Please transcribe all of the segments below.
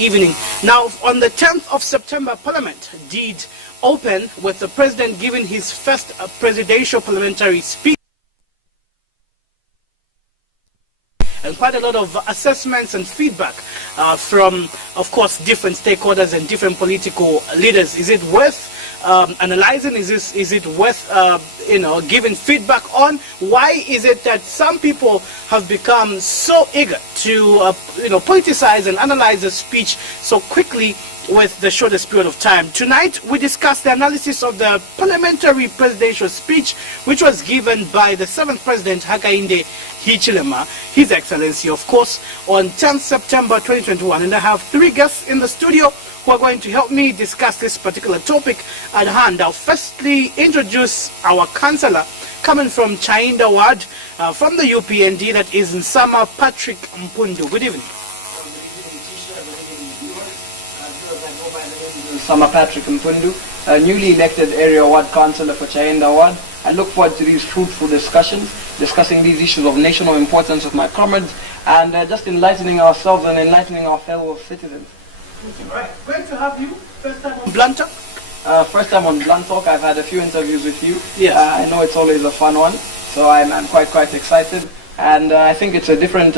evening. Now, on the 10th of September, Parliament did open with the President giving his first presidential parliamentary speech. And quite a lot of assessments and feedback from, of course, different stakeholders and different political leaders. Is it worth analyzing? Is it worth giving feedback on? Why is it that some people have become so eager to politicize and analyze the speech so quickly with the shortest period of time? Tonight we discuss the analysis of the parliamentary presidential speech, which was given by the 7th President Hakainde Hichilema, His Excellency, of course, on 10th September 2021. And I have 3 guests in the studio who are going to help me discuss this particular topic at hand. I'll firstly introduce our councillor coming from Chainda Ward, from the UPND, that is Nsama Patrick Mpundu. Good evening. Nsama Patrick Mpundu, newly elected area ward councillor for Chainda Ward. I look forward to these fruitful discussions, discussing these issues of national importance with my comrades, and just enlightening ourselves and enlightening our fellow citizens. All right, great to have you. First time on Blunt Talk? First time on Blunt Talk. I've had a few interviews with you. Yes. I know it's always a fun one, so I'm quite excited. And I think it's a different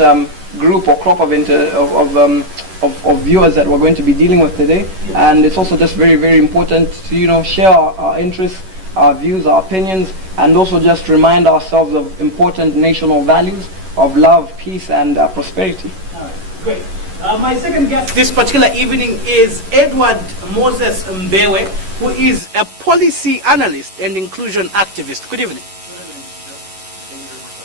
group or crop of viewers that we're going to be dealing with today. And it's also just very important to share our interests, our views, our opinions, and also just remind ourselves of important national values of love, peace, and prosperity. All right, great. My second guest this particular evening is Edward Moses Mbewe, who is a policy analyst and inclusion activist. Good evening.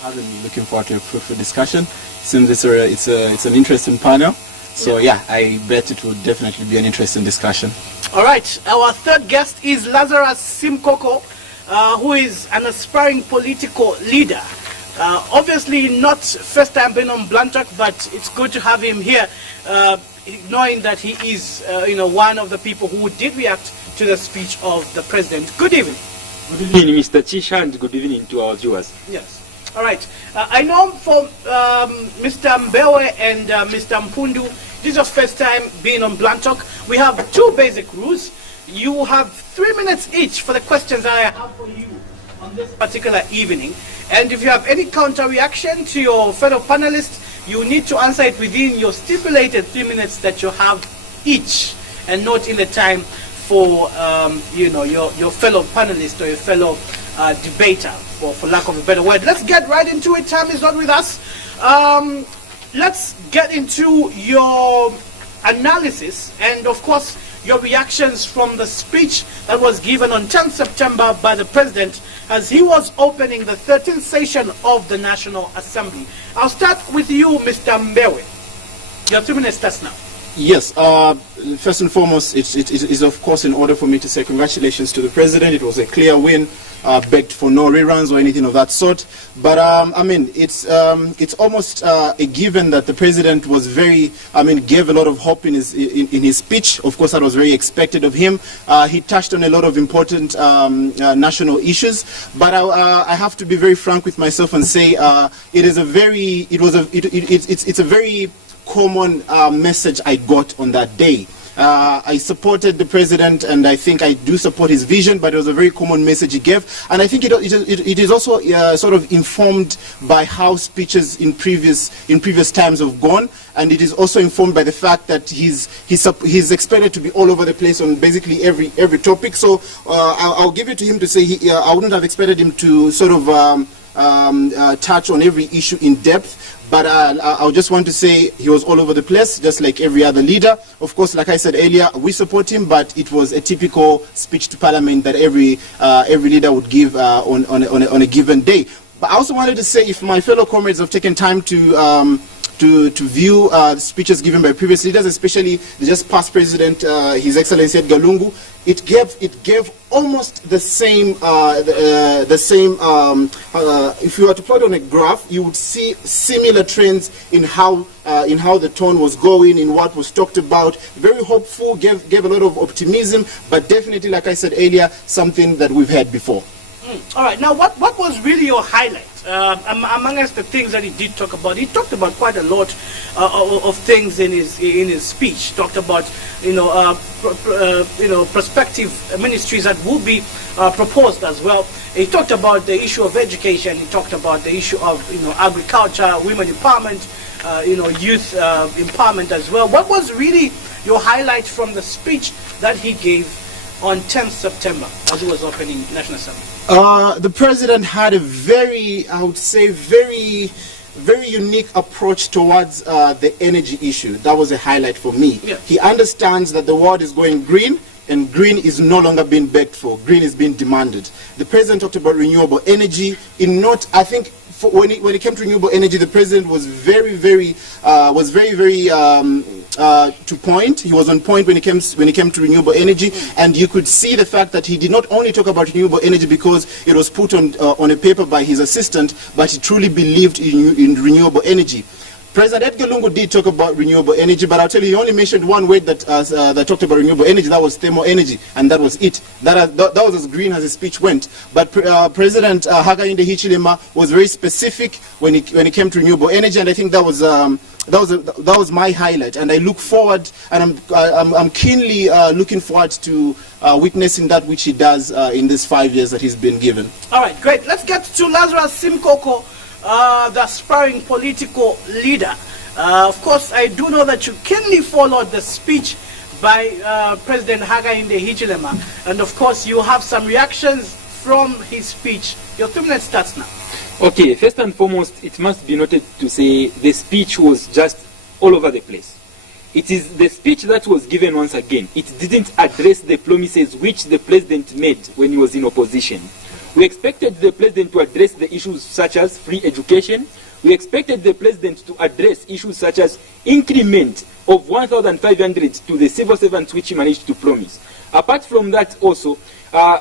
Having me, looking forward to a fruitful discussion. Since it's an interesting panel, so yeah, I bet it will definitely be an interesting discussion. All right, our third guest is Lazarus Simkoko, who is an aspiring political leader. Obviously not first time being on Blunt Talk, but it's good to have him here, knowing that he is one of the people who did react to the speech of the President. Good evening. Good evening, Mr. Chisha, and good evening to our viewers. Yes. All right. I know for Mr. Mbewe and Mr. Mpundu, this is your first time being on Blunt Talk. We have 2 basic rules. You have 3 minutes each for the questions that I have for you on this particular evening. And if you have any counter reaction to your fellow panelists, you need to answer it within your stipulated 3 minutes that you have each, and not in the time for your fellow panelist or your fellow debater, or for lack of a better word. Let's get right into it. Time is not with us. Let's get into your analysis and, of course, your reactions from the speech that was given on 10th September by the President as he was opening the 13th session of the National Assembly. I'll start with you, Mr. Mbewe. Your 2 minutes starts now. Yes, first and foremost, it is of course in order for me to say congratulations to the President. It was a clear win, begged for no reruns or anything of that sort. But I mean, it's almost a given that the President was gave a lot of hope in his speech. Of course, that was very expected of him. He touched on a lot of important national issues. But I have to be very frank with myself and say it's a very common message I got on that day. I supported the President, and I think I do support his vision, but it was a very common message he gave. And I think it is also sort of informed by how speeches in previous times have gone, and it is also informed by the fact that he's expected to be all over the place on basically every topic. So I'll give it to him to say I wouldn't have expected him to sort of touch on every issue in depth. But I just want to say he was all over the place, just like every other leader. Of course, like I said earlier, we support him, but it was a typical speech to Parliament that every leader would give on a given day. But I also wanted to say, if my fellow comrades have taken time to view speeches given by previous leaders, especially the just past President, His Excellency Edgar Lungu, it gave almost the same. If you were to plot on a graph, you would see similar trends in how the tone was going, in what was talked about. Very hopeful, gave a lot of optimism, but definitely, like I said earlier, something that we've had before. All right. Now, what was really your highlight amongst the things that he did talk about, he talked about quite a lot of things in his speech. Talked about prospective ministries that will be proposed as well. He talked about the issue of education. He talked about the issue of agriculture, women empowerment, youth empowerment as well. What was really your highlight from the speech that he gave on 10th September as he was opening National Assembly? The president had a very, I would say, very unique approach towards the energy issue. That was a highlight for me. Yeah. He understands that the world is going green, and green is no longer being begged for. Green is being demanded. The president talked about renewable energy. I think when it came to renewable energy, the president was very to point. He was on point when it came to renewable energy, and you could see the fact that he did not only talk about renewable energy because it was put on a paper by his assistant, but he truly believed in renewable energy. President Edgar Lungu did talk about renewable energy, but I'll tell you, he only mentioned one word that talked about renewable energy. That was thermal energy, and that was it. That was as green as his speech went. But President Hakainde Hichilema was very specific when it came to renewable energy, and I think that was my highlight. And I look forward, and I'm keenly looking forward to witnessing that which he does in these 5 years that he's been given. All right, great. Let's get to Lazarus Simkoko, the aspiring political leader. Of course, I do know that you keenly followed the speech by President Hakainde Hichilema, and of course you have some reactions from his speech. Your 2 minutes starts now. Okay, first and foremost, it must be noted to say the speech was just all over the place. It is the speech that was given once again. It didn't address the promises which the president made when he was in opposition. We expected the president to address the issues such as free education. We expected the president to address issues such as increment of 1,500 to the civil servants which he managed to promise. Apart from that also,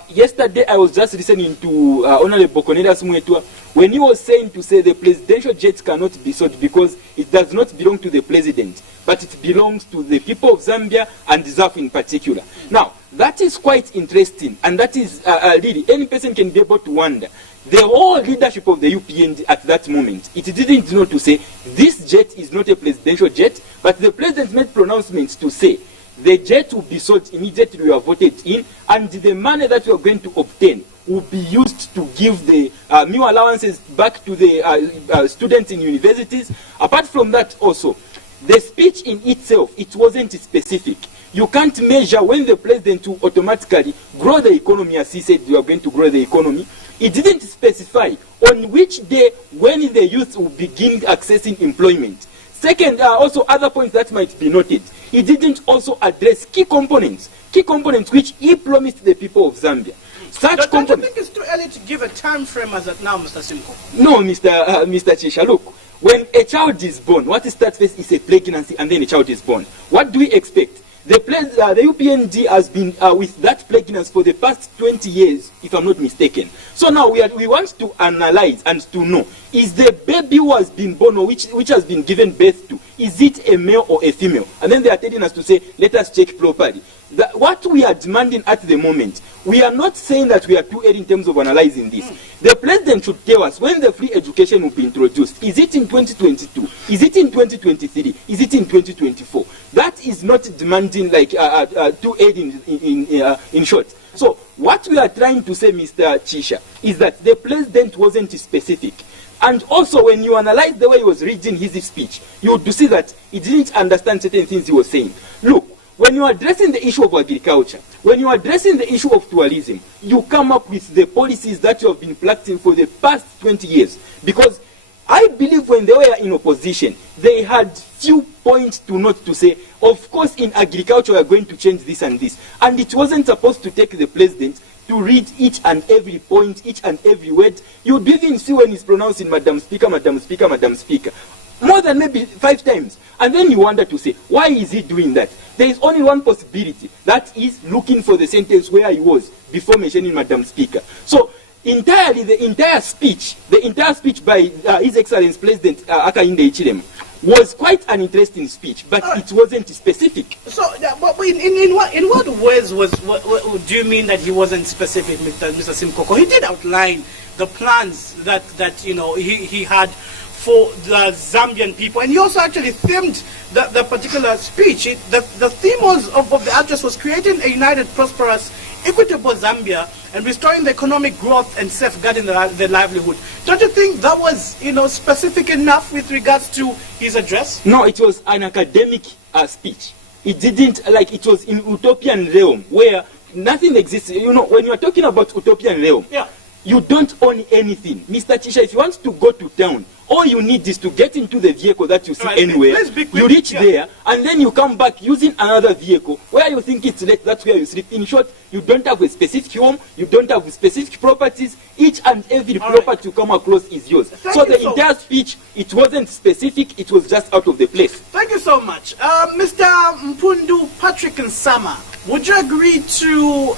yesterday I was just listening to Honorable Cornelius Mwetua when he was saying the presidential jet cannot be sold because it does not belong to the president, but it belongs to the people of Zambia and ZAF in particular. Now, that is quite interesting, and that is really, any person can be able to wonder. The whole leadership of the UPND at that moment, it didn't know to say, this jet is not a presidential jet, but the president made pronouncements to say, the jet will be sold immediately we are voted in, and the money that we are going to obtain will be used to give the meal allowances back to the students in universities. Apart from that also, the speech in itself, it wasn't specific. You can't measure when the president will automatically grow the economy, as he said we are going to grow the economy. It didn't specify on which day when the youth will begin accessing employment. Second, also other points that might be noted. He didn't also address key components which he promised the people of Zambia. Don't you think it's too early to give a time frame as of now, Mr. Simko? No, Mr. Chisha, look, when a child is born, what is that first is a pregnancy, and then a child is born. What do we expect? The UPND has been with that pregnancy for the past 20 years, if I'm not mistaken. So now we want to analyze and to know, is the baby who has been born or which has been given birth to, is it a male or a female? And then they are telling us to say, let us check properly. What we are demanding at the moment, we are not saying that we are too early in terms of analyzing this. The president should tell us when the free education will be introduced. Is it in 2022? Is it in 2023? Is it in 2024? That is not demanding like too early in short. So what we are trying to say, Mr. Chisha, is that the president wasn't specific. And also when you analyze the way he was reading his speech, you would see that he didn't understand certain things he was saying. Look, when you are addressing the issue of agriculture, when you are addressing the issue of tourism, you come up with the policies that you have been practicing for the past 20 years. Because I believe when they were in opposition, they had few points to note to say, of course in agriculture we are going to change this and this. And it wasn't supposed to take the president to read each and every point, each and every word. You'd even see when he's pronouncing Madam Speaker, Madam Speaker, Madam Speaker. More than maybe 5 times. And then you wonder to say, why is he doing that? There is only one possibility. That is looking for the sentence where he was before mentioning Madam Speaker. So entirely, the entire speech by His Excellency President Hakainde Hichilema was quite an interesting speech, but it wasn't specific. So but in what ways do you mean that he wasn't specific, Mr. Simkoko? He did outline the plans that he had for the Zambian people, and he also actually themed the particular speech. The theme of the address was creating a united, prosperous, equitable Zambia and restoring the economic growth and safeguarding the livelihood. Don't you think that was specific enough with regards to his address? No, it was an academic speech. It didn't, it was in utopian realm where nothing exists. When you are talking about utopian realm, yeah, you don't own anything. Mr. Tisha, if you want to go to town, all you need is to get into the vehicle that you see anywhere. You reach there, and then you come back using another vehicle. Where you think it's late, that's where you sleep. In short, you don't have a specific home, you don't have specific properties. Each and every property you come across is yours. So the entire speech, it wasn't specific, it was just out of the place. Thank you so much. Mr. Mpundu Patrick Nsama, would you agree to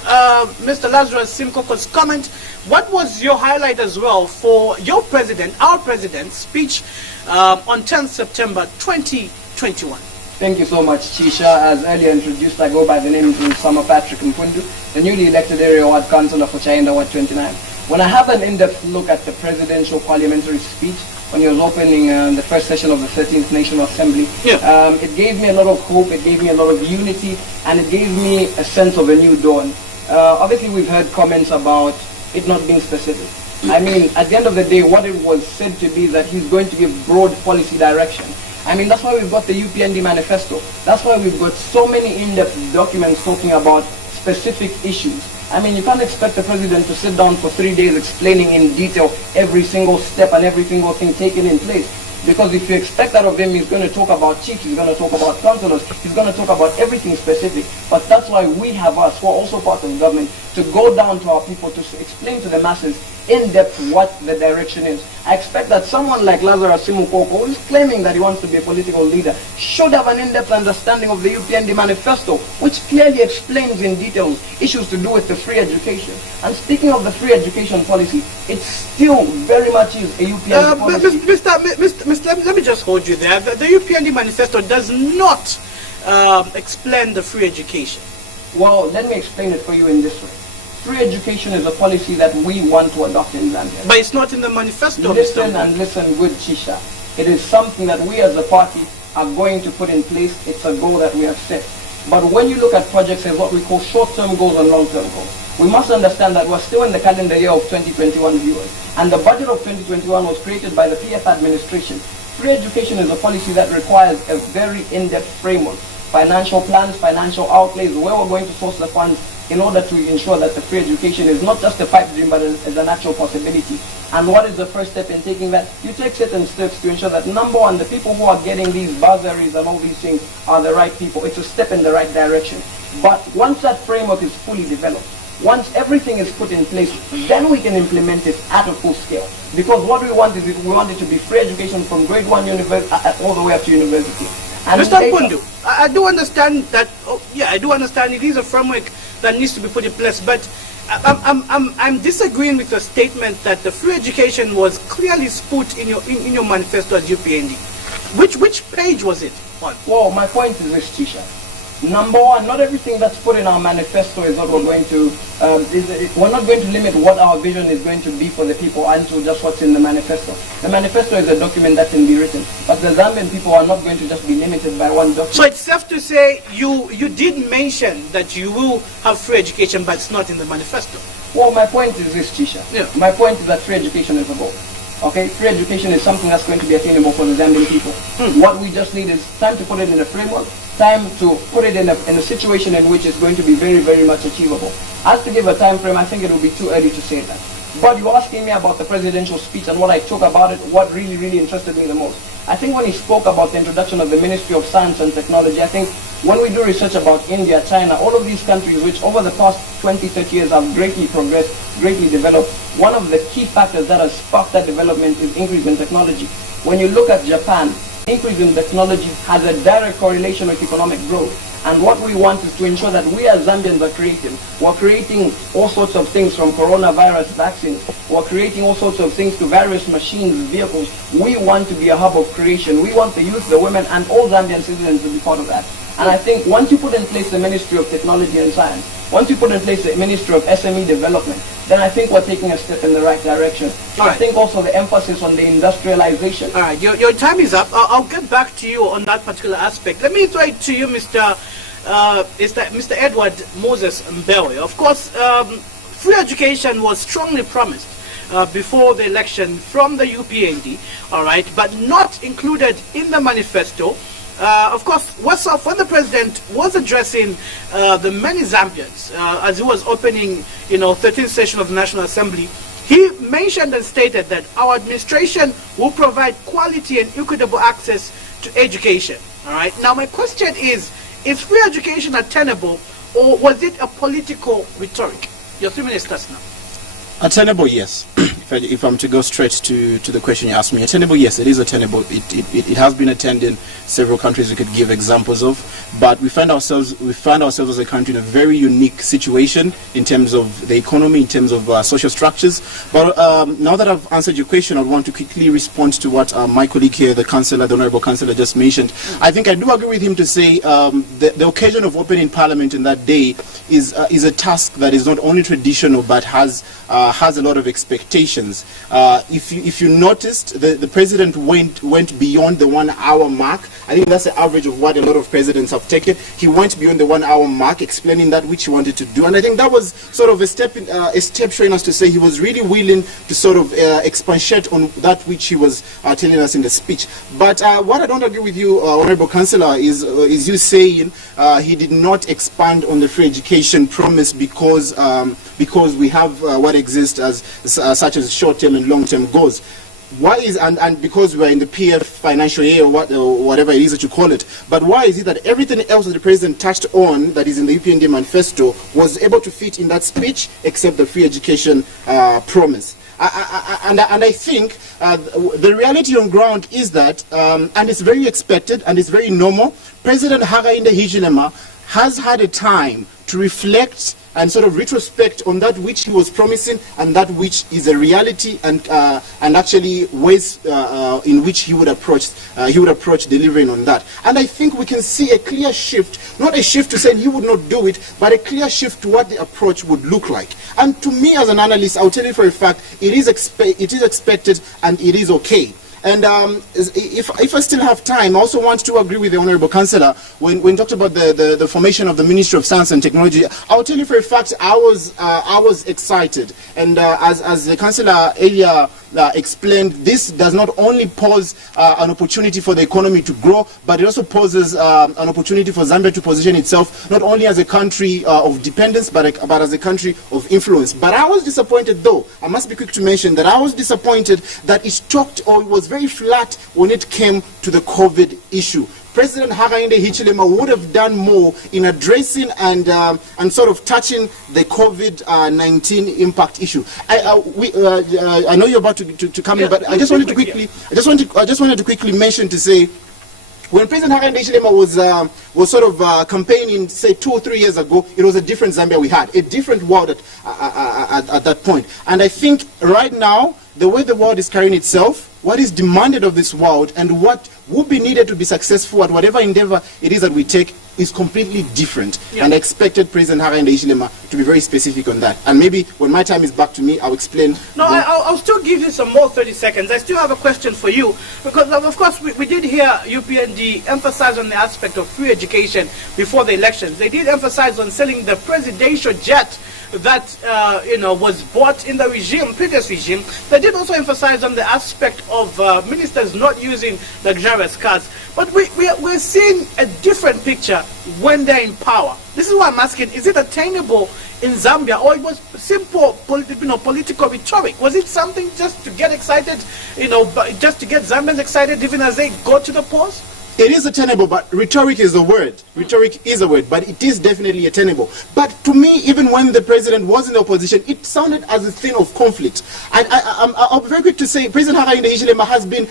Mr. Lazarus Simkoko's comment? What was your highlight as well for your president, our president's speech on 10th September 2021? Thank you so much, Chisha. As earlier introduced, I go by the name Nsama Patrick Mpundu, the newly elected area ward councillor for Chaenda Ward 29. When I have an in-depth look at the presidential parliamentary speech, when he was opening the first session of the 13th National Assembly, it gave me a lot of hope, it gave me a lot of unity, and it gave me a sense of a new dawn. Obviously, we've heard comments about it not being specific. I mean, at the end of the day, what it was said to be that he's going to give broad policy direction. I mean, that's why we've got the UPND manifesto. That's why we've got so many in-depth documents talking about specific issues. I mean, you can't expect the president to sit down for 3 days explaining in detail every single step and every single thing taken in place. Because if you expect that of him, he's going to talk about chiefs, he's going to talk about councillors, he's going to talk about everything specific. But that's why we have us, who are also part of government, to go down to our people to explain to the masses in depth what the direction is. I expect that someone like Lazarus Simukoko, who is claiming that he wants to be a political leader, should have an in-depth understanding of the UPND manifesto, which clearly explains in detail issues to do with the free education. And speaking of the free education policy, it still very much is a UPND policy. Let me just hold you there. The UPND manifesto does not explain the free education. Well, let me explain it for you in this way. Free education is a policy that we want to adopt in Zambia. But it's not in the manifesto. Listen and listen, good Chisha. It is something that we as a party are going to put in place. It's a goal that we have set. But when you look at projects as what we call short-term goals and long-term goals, we must understand that we're still in the calendar year of 2021 viewers. And the budget of 2021 was created by the PF administration. Free education is a policy that requires a very in-depth framework. Financial plans, financial outlays, where we're going to source the funds in order to ensure that the free education is not just a pipe dream but is an actual possibility. And what is the first step in taking that? You take certain steps to ensure that, number one, the people who are getting these bursaries and all these things are the right people. It's a step in the right direction. But once that framework is fully developed, once everything is put in place, then we can implement it at a full scale. Because what we want is we want it to be free education from grade 1 all the way up to university. And Mr. Pundu, I do understand that. I do understand it is a framework that needs to be put in place, but I'm disagreeing with your statement that the free education was clearly put in your manifesto as UPND. Which page was it on? Well, my point is this, Tisha. Number one, not everything that's put in our manifesto is what we're going to, we're not going to limit what our vision is going to be for the people unto just what's in the manifesto. The manifesto is a document that can be written, but the Zambian people are not going to just be limited by one document. So it's safe to say you did mention that you will have free education, but it's not in the manifesto. Well, my point is this, Tisha. Yeah. My point is that free education is a goal. Okay, free education is something that's going to be attainable for the Zambian people. What we just need is time to put it in a framework, time to put it in a situation in which it's going to be very, very much achievable. As to give a time frame, I think it will be too early to say that. But you're asking me about the presidential speech and what I talk about it, what really, really interested me the most. I think when he spoke about the introduction of the Ministry of Science and Technology, I think when we do research about India, China, all of these countries which over the past 20, 30 years have greatly progressed, greatly developed, one of the key factors that has sparked that development is increase in technology. When you look at Japan, increase in technology has a direct correlation with economic growth. And what we want is to ensure that we as Zambians are creative. We're creating all sorts of things, from coronavirus vaccines. We're creating all sorts of things to various machines, vehicles. We want to be a hub of creation. We want the youth, the women, and all Zambian citizens to be part of that. And I think once you put in place the Ministry of Technology and Science, once you put in place the Ministry of SME Development, then I think we're taking a step in the right direction. I think also the emphasis on the industrialization. All right, your time is up. I'll get back to you on that particular aspect. Let me throw it to you, Mr. Edward Moses Mbewe. Of course, free education was strongly promised before the election from the UPND, all right, but not included in the manifesto. Of course, when the president was addressing the many Zambians as he was opening, 13th session of the National Assembly, he mentioned and stated that our administration will provide quality and equitable access to education. All right. Now, my question is free education attainable, or was it a political rhetoric? Your 3 minutes starts now. Attainable, yes. If I'm to go straight to the question you asked me, attainable, yes, it is attainable. It has been attained in several countries we could give examples of, but we find ourselves as a country in a very unique situation in terms of the economy, in terms of social structures. But now that I've answered your question, I want to quickly respond to what my colleague here, the Honourable Councillor, just mentioned. I think I do agree with him to say the occasion of opening Parliament in that day is a task that is not only traditional but has a lot of expectations. If you noticed, the president went beyond the 1 hour mark. I think that's the average of what a lot of presidents have taken. He went beyond the 1 hour mark, explaining that which he wanted to do, and I think that was sort of a step showing us to say he was really willing to sort of expatiate on that which he was telling us in the speech. But what I don't agree with you, Honourable Councillor, is you saying he did not expand on the free education promise because we have what exists as such as short-term and long-term goals. Why is and because we're in the PF financial year, or whatever it is that you call it, but why is it that everything else that the president touched on that is in the UPND manifesto was able to fit in that speech except the free education promise? And I think the reality on ground is that, and it's very expected and it's very normal, President Hakainde Hichilema has had a time to reflect and sort of retrospect on that which he was promising and that which is a reality, and actually ways in which he would approach delivering on that. And I think we can see a clear shift, not a shift to saying he would not do it, but a clear shift to what the approach would look like. And to me as an analyst, I'll tell you for a fact, it is expected and it is okay. And if I still have time, I also want to agree with the Honourable Councillor when talked about the formation of the Ministry of Science and Technology. I'll tell you for a fact, I was excited, and as the Councillor earlier explained, this does not only pose an opportunity for the economy to grow, but it also poses an opportunity for Zambia to position itself not only as a country of dependence, but as a country of influence. But I was disappointed, though. I must be quick to mention that I was disappointed that it talked, or it was very flat when it came to the COVID issue. President Hakainde Hichilema would have done more in addressing and sort of touching the COVID-19 impact issue. I know you're about to come in, but I just wanted to quickly mention to say, when President Hakainde Hichilema was sort of campaigning, say 2 or 3 years ago, it was a different Zambia we had, a different world at that point. And I think right now, the way the world is carrying itself, what is demanded of this world, and what would be needed to be successful at whatever endeavor it is that we take is completely different. Yeah. And I expected President Hakainde Hichilema to be very specific on that. And maybe when my time is back to me, I'll explain. No, I'll still give you some more 30 seconds. I still have a question for you, because of course we did hear UPND emphasize on the aspect of free education before the elections. They did emphasize on selling the presidential jet that was bought in the previous regime. They did also emphasize on the aspect of ministers not using luxurious cars. But we're seeing a different picture when they're in power. This is why I'm asking, is it attainable in Zambia, or it was simple political rhetoric? Was it something just to get excited, just to get Zambians excited even as they go to the polls? It is attainable, but rhetoric is a word. Rhetoric is a word, but it is definitely attainable. But to me, even when the president was in the opposition, it sounded as a thing of conflict. And I'll be very quick to say, President Hakainde Hichilema has been,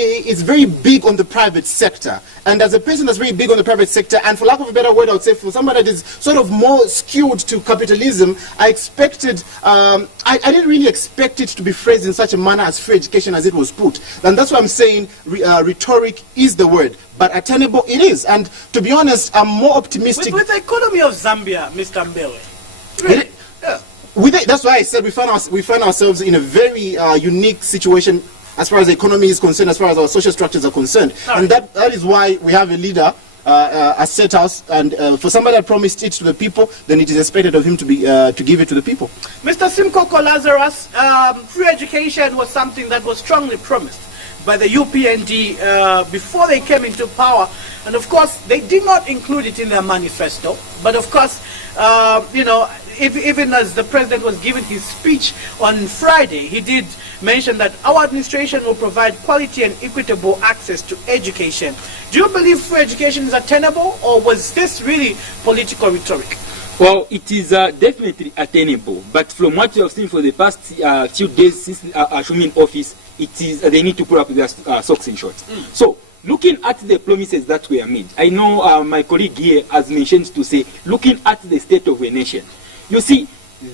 is very big on the private sector. And as a person that's very big on the private sector, and for lack of a better word, I would say for somebody that is sort of more skewed to capitalism, I expected, I didn't really expect it to be phrased in such a manner as free education as it was put. And that's why I'm saying rhetoric is the word. But attainable it is, and to be honest, I'm more optimistic. With the economy of Zambia, Mr. Mbewe, that's why I said we find ourselves in a very unique situation as far as the economy is concerned, as far as our social structures are concerned, and that is why we have a leader as set us, and for somebody that promised it to the people, then it is expected of him to be to give it to the people. Mr. Simkoko Lazarus, free education was something that was strongly promised by the UPND before they came into power, and of course they did not include it in their manifesto. But of course, you know, even as the president was giving his speech on Friday, he did mention that our administration will provide quality and equitable access to education. Do you believe free education is attainable, or was this really political rhetoric? Well, it is definitely attainable, but from what you have seen for the past few days since Ashumi in office, it is they need to put up their socks in shorts. So, looking at the promises that were made, I know my colleague here has mentioned to say, looking at the state of a nation, you see,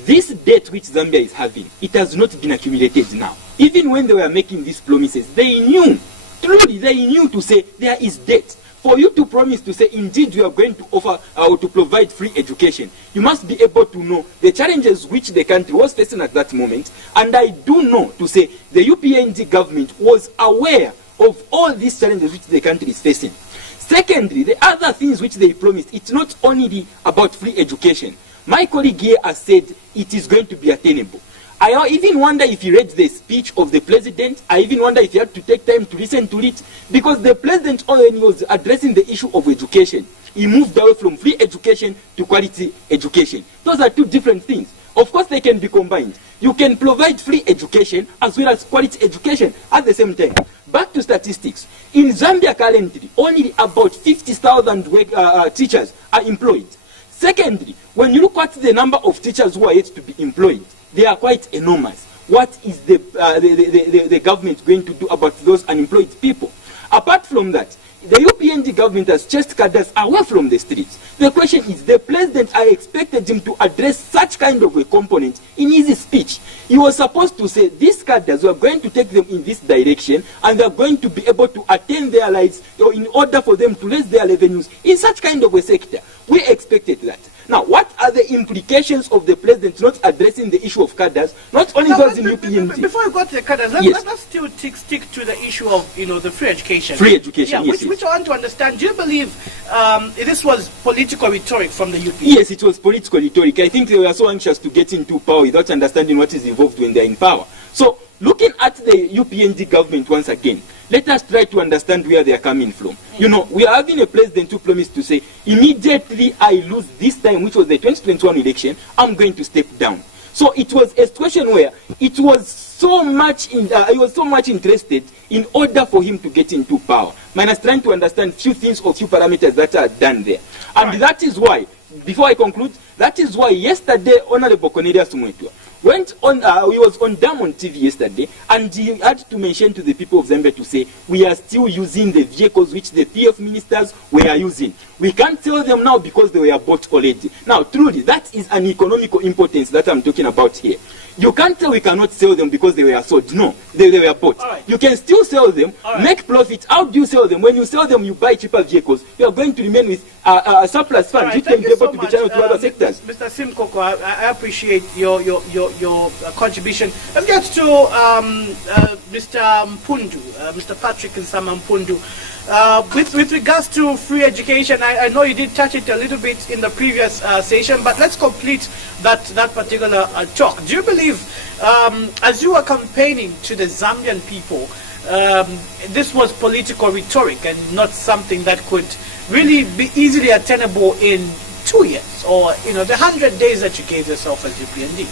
this debt which Zambia is having, it has not been accumulated now. Even when they were making these promises, they knew, truly they knew to say there is debt. For you to promise to say, indeed, you are going to offer or to provide free education, you must be able to know the challenges which the country was facing at that moment. And I do know to say the UPND government was aware of all these challenges which the country is facing. Secondly, the other things which they promised, it's not only about free education. My colleague here has said it is going to be attainable. I even wonder if he read the speech of the president. I even wonder if he had to take time to listen to it. Because the president, when he was addressing the issue of education, he moved away from free education to quality education. Those are two different things. Of course, they can be combined. You can provide free education as well as quality education at the same time. Back to statistics. In Zambia currently, only about 50,000 teachers are employed. Secondly, when you look at the number of teachers who are yet to be employed, they are quite enormous. What is the government going to do about those unemployed people? Apart from that, the UPND government has chased cadres away from the streets. The question is, the president, I expected him to address such kind of a component in his speech. He was supposed to say, these cadres, we are going to take them in this direction, and they are going to be able to attain their lives in order for them to raise their revenues in such kind of a sector. We expected that. Now, what are the implications of the president not addressing the issue of cadres, not only those in UPND? Before you go to the cadres, let's still stick to the issue of, you know, the free education. Free education, yeah, yes, which I want to understand. Do you believe this was political rhetoric from the UPND? Yes, it was political rhetoric. I think they were so anxious to get into power without understanding what is involved when they're in power. So, looking at the UPND government once again, let us try to understand where they are coming from. You know, we are having a president who promised to say, immediately I lose this time, which was the 2021 election, I'm going to step down. So it was a situation where it was so much he was so much interested in order for him to get into power. Minus trying to understand few things or few parameters that are done there. And that is why, before I conclude, that is why yesterday Honorable Cornelius Mwetua went on, he was on Diamond TV yesterday, and he had to mention to the people of Zambia to say, we are still using the vehicles which the PF ministers were using. We can't sell them now because they were bought already. Now, truly, that is an economical importance that I'm talking about here. You can't tell we cannot sell them because they were sold. No, they were bought. Right. You can still sell them, make profit. How do you sell them? When you sell them, you buy cheaper vehicles. You are going to remain with surplus funds, which can be able to be channeled to other sectors. Mr. Simkoko, I appreciate your contribution. Let's get to Mr. Mpundu, Mr. Patrick Nsama Mpundu. With regards to free education, I know you did touch it a little bit in the previous session, but let's complete that particular talk. Do you believe, as you were campaigning to the Zambian people, this was political rhetoric and not something that could really be easily attainable in 2 2 years, or the 100 days that you gave yourself as UPND?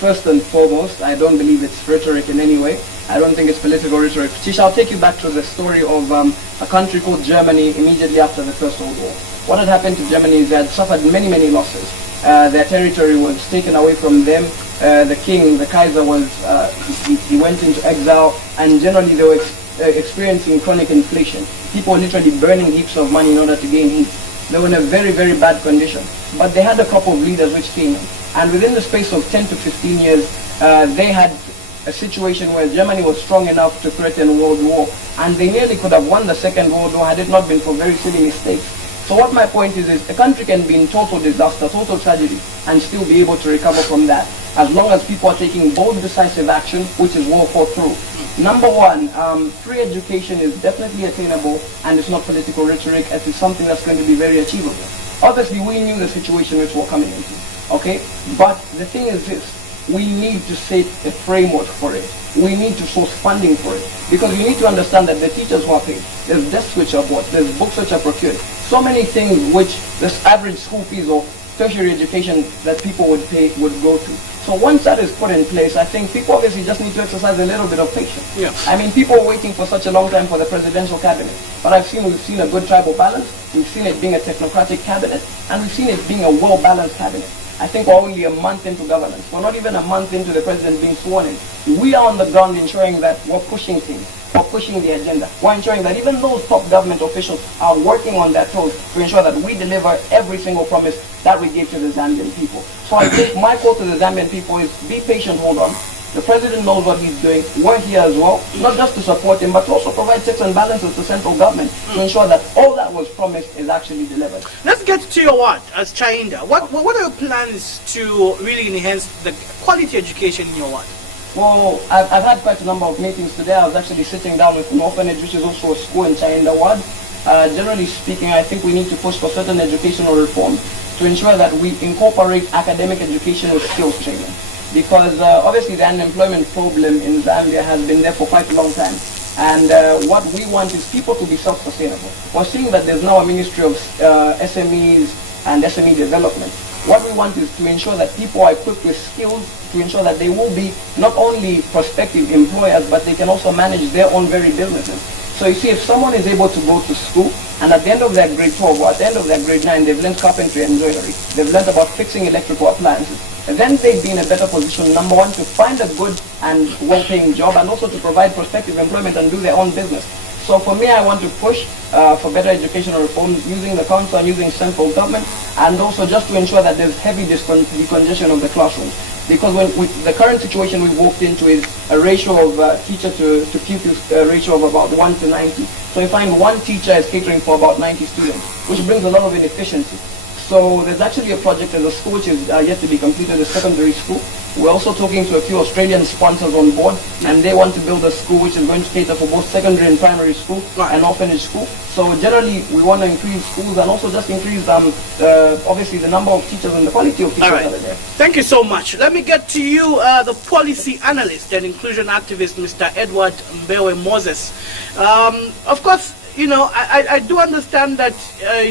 First and foremost, I don't believe it's rhetoric in any way. I don't think it's political rhetoric. Tisha, I'll take you back to the story of a country called Germany immediately after the First World War. What had happened to Germany is they had suffered many, many losses. Their territory was taken away from them. The king, the Kaiser, he went into exile, and generally they were experiencing chronic inflation. People were literally burning heaps of money in order to gain heat. They were in a very, very bad condition. But they had a couple of leaders which came in. And within the space of 10 to 15 years, they had a situation where Germany was strong enough to threaten World War. And they nearly could have won the Second World War had it not been for very silly mistakes. So what my point is a country can be in total disaster, total tragedy, and still be able to recover from that, as long as people are taking bold, decisive action, which is well thought through. Number one, free education is definitely attainable, and it's not political rhetoric, it is something that's going to be very achievable. Obviously, we knew the situation which we're coming into, okay? But the thing is this, we need to set a framework for it. We need to source funding for it. Because you need to understand that the teachers who are paid, there's desks which are bought, there's books which are procured, so many things which this average school fees or tertiary education that people would pay would go to. So once that is put in place, I think people obviously just need to exercise a little bit of patience. Yeah. I mean, people are waiting for such a long time for the presidential cabinet. But we've seen a good tribal balance, we've seen it being a technocratic cabinet, and we've seen it being a well-balanced cabinet. I think we're only a month into governance. We're not even a month into the president being sworn in. We are on the ground ensuring that we're pushing things. We're pushing the agenda. We're ensuring that even those top government officials are working on their toes to ensure that we deliver every single promise that we give to the Zambian people. So I think my call to the Zambian people is be patient, hold on. The president knows what he's doing. We're here as well, not just to support him, but to also provide checks and balances to central government to ensure that all that was promised is actually delivered. Let's get to your ward as Chainda. What are your plans to really enhance the quality education in your ward? Well, I've had quite a number of meetings today. I was actually sitting down with an orphanage, which is also a school in Chainda ward. Generally speaking, I think we need to push for certain educational reforms to ensure that we incorporate academic education with skills training. Because obviously the unemployment problem in Zambia has been there for quite a long time. And what we want is people to be self-sustainable. We're seeing that there's now a Ministry of SMEs and SME development. What we want is to ensure that people are equipped with skills to ensure that they will be not only prospective employers, but they can also manage their own very businesses. So you see, if someone is able to go to school, and at the end of their grade 12 or at the end of their grade 9, they've learned carpentry and joinery, they've learned about fixing electrical appliances, and then they'd be in a better position, number one, to find a good and well-paying job, and also to provide prospective employment and do their own business. So for me, I want to push for better educational reforms using the council and using central government, and also just to ensure that there's heavy decongestion of the classrooms. Because the current situation we've walked into is a ratio of teacher to pupils ratio of about 1 to 90. So you find one teacher is catering for about 90 students, which brings a lot of inefficiency. So there's actually a project at the school which is yet to be completed, a secondary school. We're also talking to a few Australian sponsors on board, and they want to build a school which is going to cater for both secondary and primary school and orphanage school. So generally, we want to increase schools and also just increase, obviously, the number of teachers and the quality of teachers that are there. Thank you so much. Let me get to you, the policy analyst and inclusion activist, Mr. Edward Mbewe Moses. Of course, I do understand that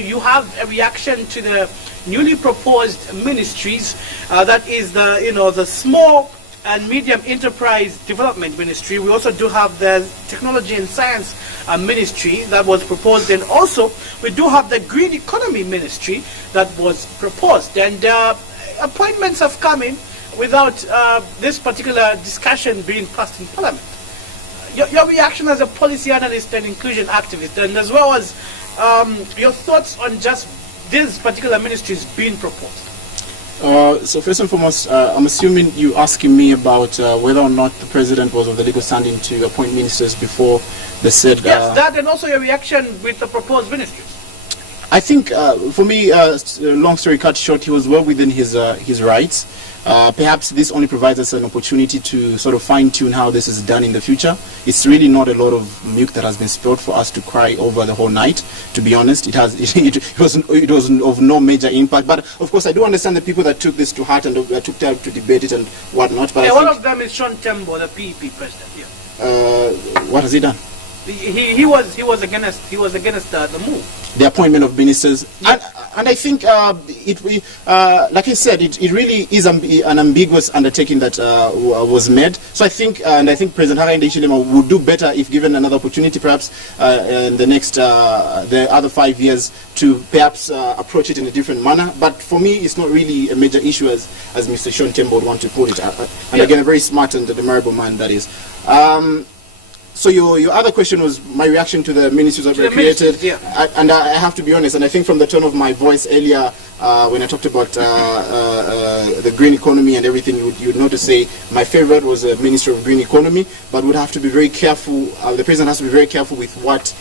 you have a reaction to the newly proposed ministries. That is the small and medium enterprise development ministry. We also do have the technology and science ministry that was proposed, and also we do have the green economy ministry that was proposed. And appointments have come in without this particular discussion being passed in Parliament. Your reaction as a policy analyst and inclusion activist, and as well as your thoughts on just these particular ministries being proposed. So first and foremost, I'm assuming you're asking me about whether or not the president was of the legal standing to appoint ministers before the said... Yes, that, and also your reaction with the proposed ministries. I think, for me, long story cut short, he was well within his rights. Perhaps this only provides us an opportunity to sort of fine-tune how this is done in the future. It's really not a lot of milk that has been spilled for us to cry over the whole night. To be honest, it was of no major impact. But of course, I do understand the people that took this to heart and took time to debate it and whatnot. But yeah, one of them is Sean Tembo, the PEP president. Yeah. What has he done? he was against the move. The appointment of ministers, and I think like I said, it really is an ambiguous undertaking that was made. So I think President Hakainde Hichilema would do better if given another opportunity, perhaps in the next the other 5 years, to perhaps approach it in a different manner. But for me, it's not really a major issue as Mr. Sean Tembo would want to put it. And again, a very smart and admirable man that is. So your other question was my reaction to the ministries that were created, and I have to be honest, and I think from the tone of my voice earlier when I talked about the green economy and everything, you'd know to say my favorite was the Minister of Green Economy, but would have to be very careful. The president has to be very careful with what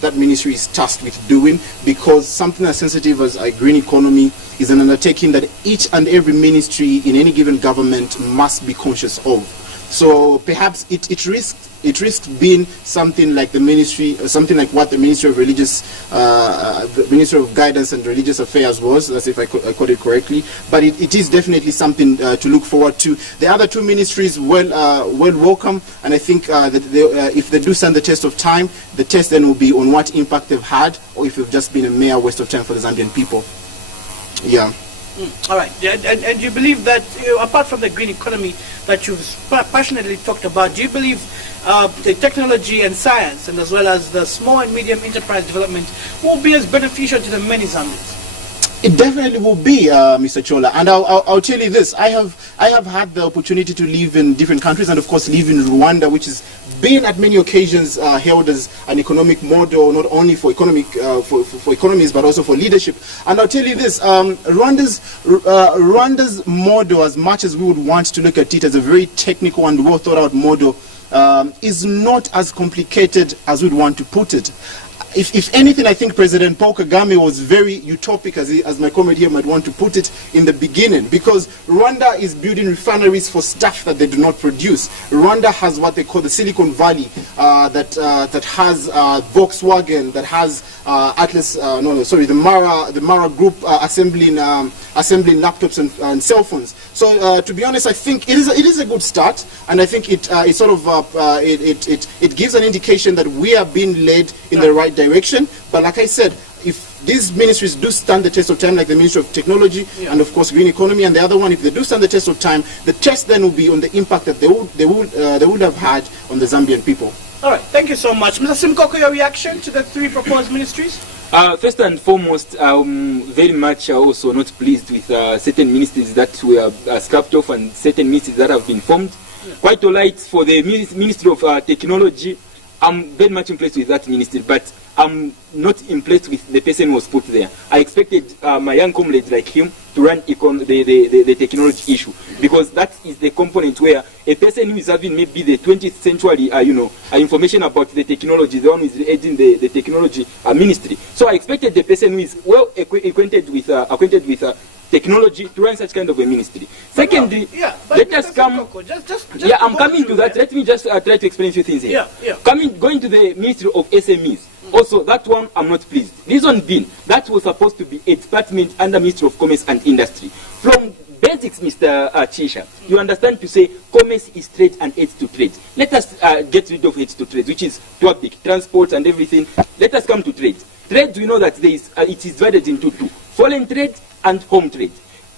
that ministry is tasked with doing, because something as sensitive as a green economy is an undertaking that each and every ministry in any given government must be conscious of. So perhaps it risks being something like the ministry, something like what the Ministry of Ministry of Guidance and Religious Affairs was. That's if I quote it correctly. But it is definitely something to look forward to. The other two ministries well welcome, and I think that if they do stand the test of time, the test then will be on what impact they've had, or if they've just been a mere waste of time for the Zambian people. Yeah. All right, and you believe that apart from the green economy that you've passionately talked about, do you believe the technology and science, and as well as the small and medium enterprise development, will be as beneficial to the many Zambians? It definitely will be, Mr. Chola, and I'll tell you this. I have had the opportunity to live in different countries, and of course live in Rwanda, which is been at many occasions held as an economic model, not only for for economies but also for leadership. And I'll tell you this: Rwanda's model, as much as we would want to look at it as a very technical and well thought out model, is not as complicated as we'd want to put it. If anything, I think President Paul Kagame was very utopic, as my comrade here might want to put it, in the beginning, because Rwanda is building refineries for stuff that they do not produce. Rwanda has what they call the Silicon Valley, that has Volkswagen, that has the Mara Group assembling laptops and cell phones. So to be honest, I think it is a good start, and I think it gives an indication that we are being led in the right direction. But like I said, if these ministries do stand the test of time, like the Ministry of Technology and of course Green Economy, and the other one, if they do stand the test of time, the test then will be on the impact that they would have had on the Zambian people. All right, thank you so much, Mr. Simkoko. Your reaction to the three proposed ministries? First and foremost, very much also not pleased with certain ministries that were scrapped off and certain ministries that have been formed. Quite all right for the Ministry of Technology. I'm very much impressed with that ministry, but I'm not impressed with the person who was put there. I expected my young comrade like him to run the technology issue, because that is the component where a person who is having maybe the 20th century information about the technology, the one who is heading the technology ministry. So I expected the person who is well acquainted with technology to run such kind of a ministry. Secondly, let us come. I'm coming to that. Let me just try to explain a few things here. Going to the Ministry of SMEs. Also, that one I'm not pleased. Reason being, that was supposed to be a department under Ministry of Commerce and Industry. From basics, Mr. Chisha, you understand to say commerce is trade and aids to trade. Let us get rid of aids to trade, which is topic, transport and everything. Let us come to trade. Trade, we know that it is divided into two: foreign trade and home trade.